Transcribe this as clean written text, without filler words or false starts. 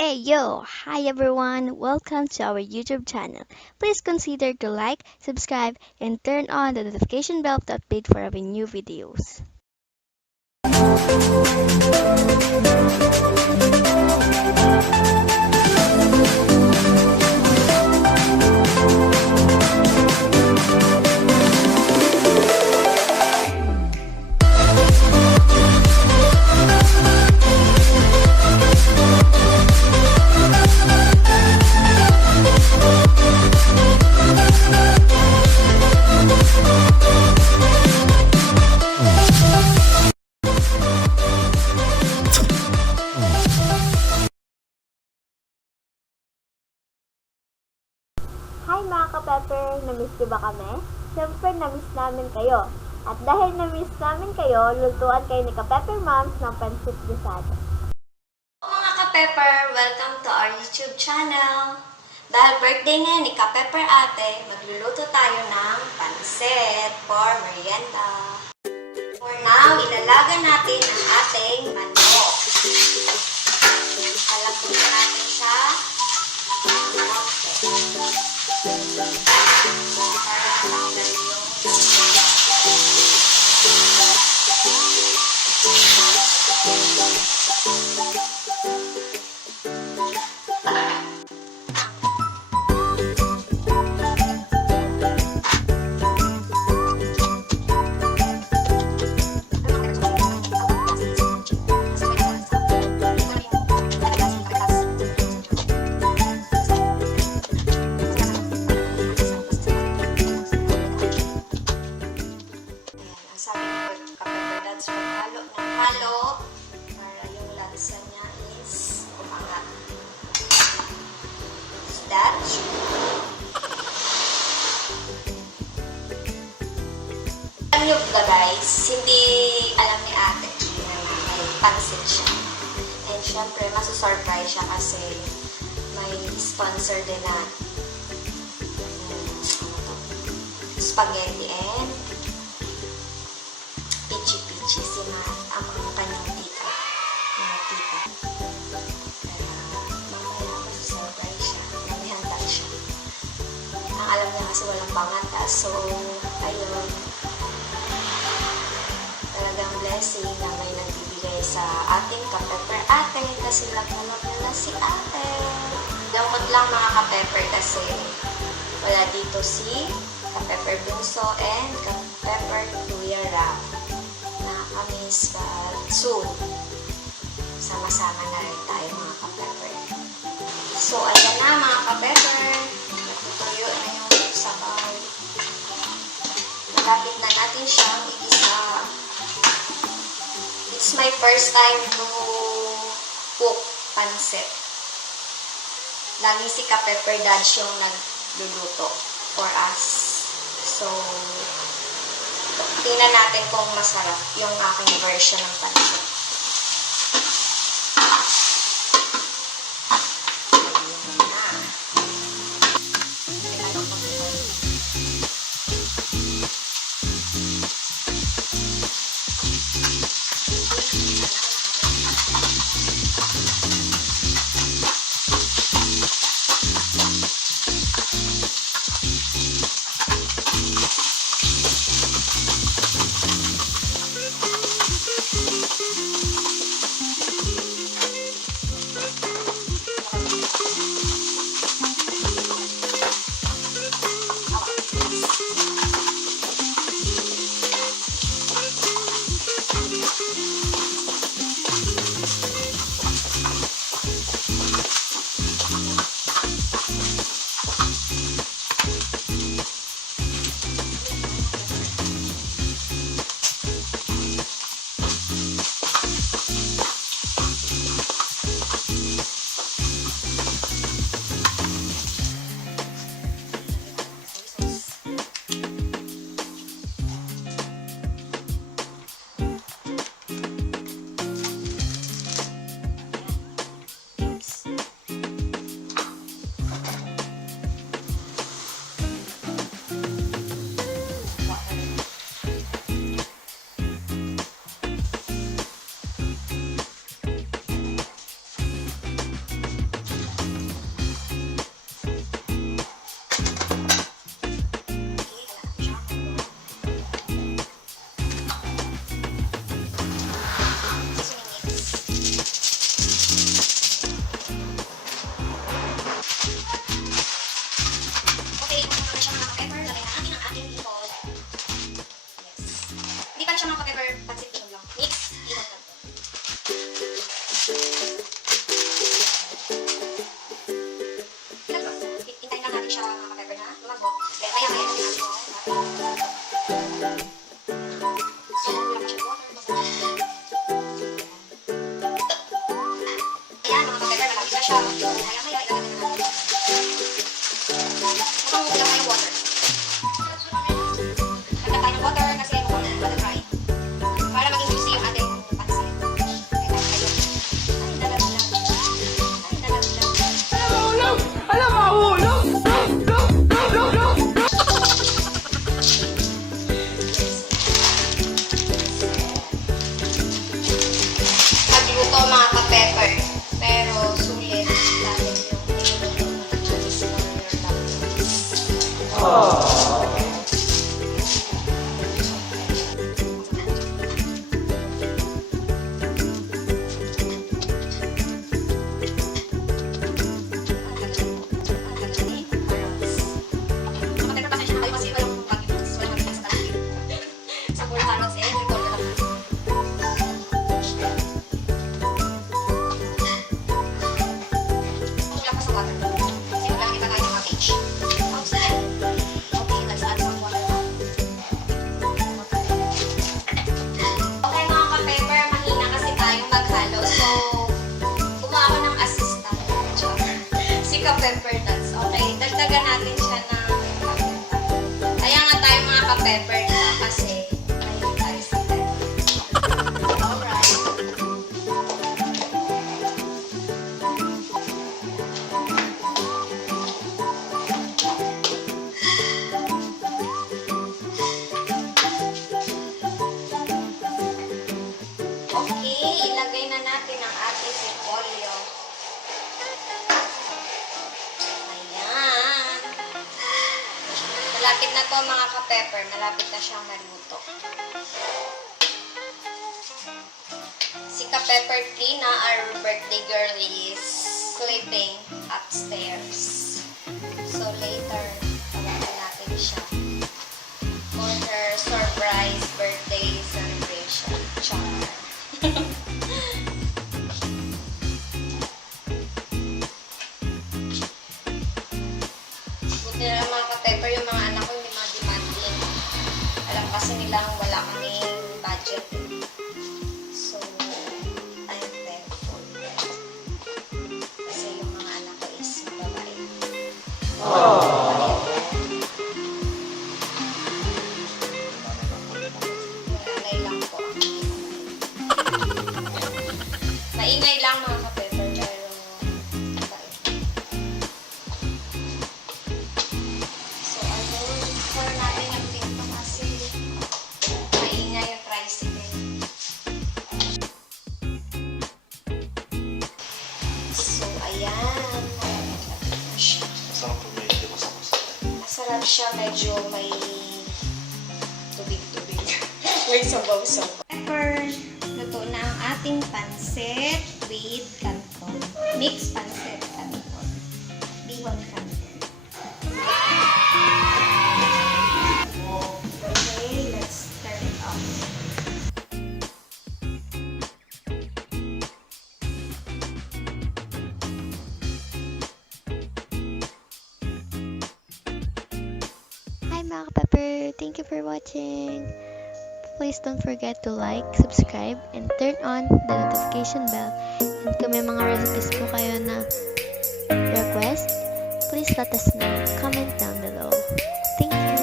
Hey yo! Hi everyone! Welcome to our YouTube channel. Please consider to like, subscribe, and turn on the notification bell to update for our new videos. Hi mga kapepper! Namiss niyo ba kami? Siyempre, namiss namin kayo. At dahil namiss namin kayo, lutuan kayo ni Kapepper Momz ng Pancit Guisado. Mga Kapepper, welcome to our YouTube channel. Dahil birthday ngayon ni Kapepper ate, magluluto tayo ng pancit for merienda. For now, ilalaga natin ang ating manok. Alapin natin siya ng konti. Para matanggal halo para yung lansa niya is umangat. Starch. Alam nyo ba guys, hindi alam ni ate na may pansit siya. And syempre, masusurprise siya kasi may sponsor din na spaghetti and pichi-pichi si ang mga kanyang tita. Mga tita. Kaya mamaya masusurprise siya. Namihanda siya. Ang alam niya kasi walang pangata. So, ayun. Talagang blessing na may nagbibigay sa ating Kapepper ate kasi love na si ate. Damot lang mga Kapepper kasi wala dito si Kapepper Bunso and Kapepper Kuya Rap. Nakakamiss but soon sama-sama na rin tayo mga Kapepper. So ayan na mga Kapepper, natutuyo na yung sabaw. Malapit na natin siyang igisa. It's my first time to cook pancit. Lagi si Kapepper Dad yung nagluluto for us. So, tingnan natin kung masarap yung aking version ng pancit. Okay mga ka-pepper, mahina kasi tayong maghalo. So, kumuha ako ng assistant. Si Kapepper Dots. Okay, dagdagan natin siya ng kaya nga tayo mga ka-pepper na kasi may tayo sa pepper. Alright. Okay, ilagay na natin ang ating repolyo. Ayan. Malapit na to mga ka-pepper. Malapit na siyang maluto. Si Kapepper Trina, our birthday girl, is sleeping upstairs. So later, tawagan natin siya for her surprise birthday celebration. Char. Buti na lang mga ka-pepper, yung mga anak ko hindi mga demanding. Alam kasi nilang wala kaming budget. So, I'm thankful. Kasi yung mga anak ko is mababait. Maingay lang po ang maingay lang mga ka-pepper, pero mabait. So, ayun, pour natin yung pinto kasi maingay yung tricycle. So, ayan. Malapit na siya. Masarap siya, medyo may tubig-tubig. May sabaw-sabaw. Pepper, luto na ang ating pancit with canton. Mixed pancit canton. Bihon canton. Okay, let's turn it off. Hi mga kapepper! Thank you for watching! Please don't forget to like, subscribe, and turn on the notification bell. And kung may mga recipes po kayo na request, please let us know. Comment down below. Thank you!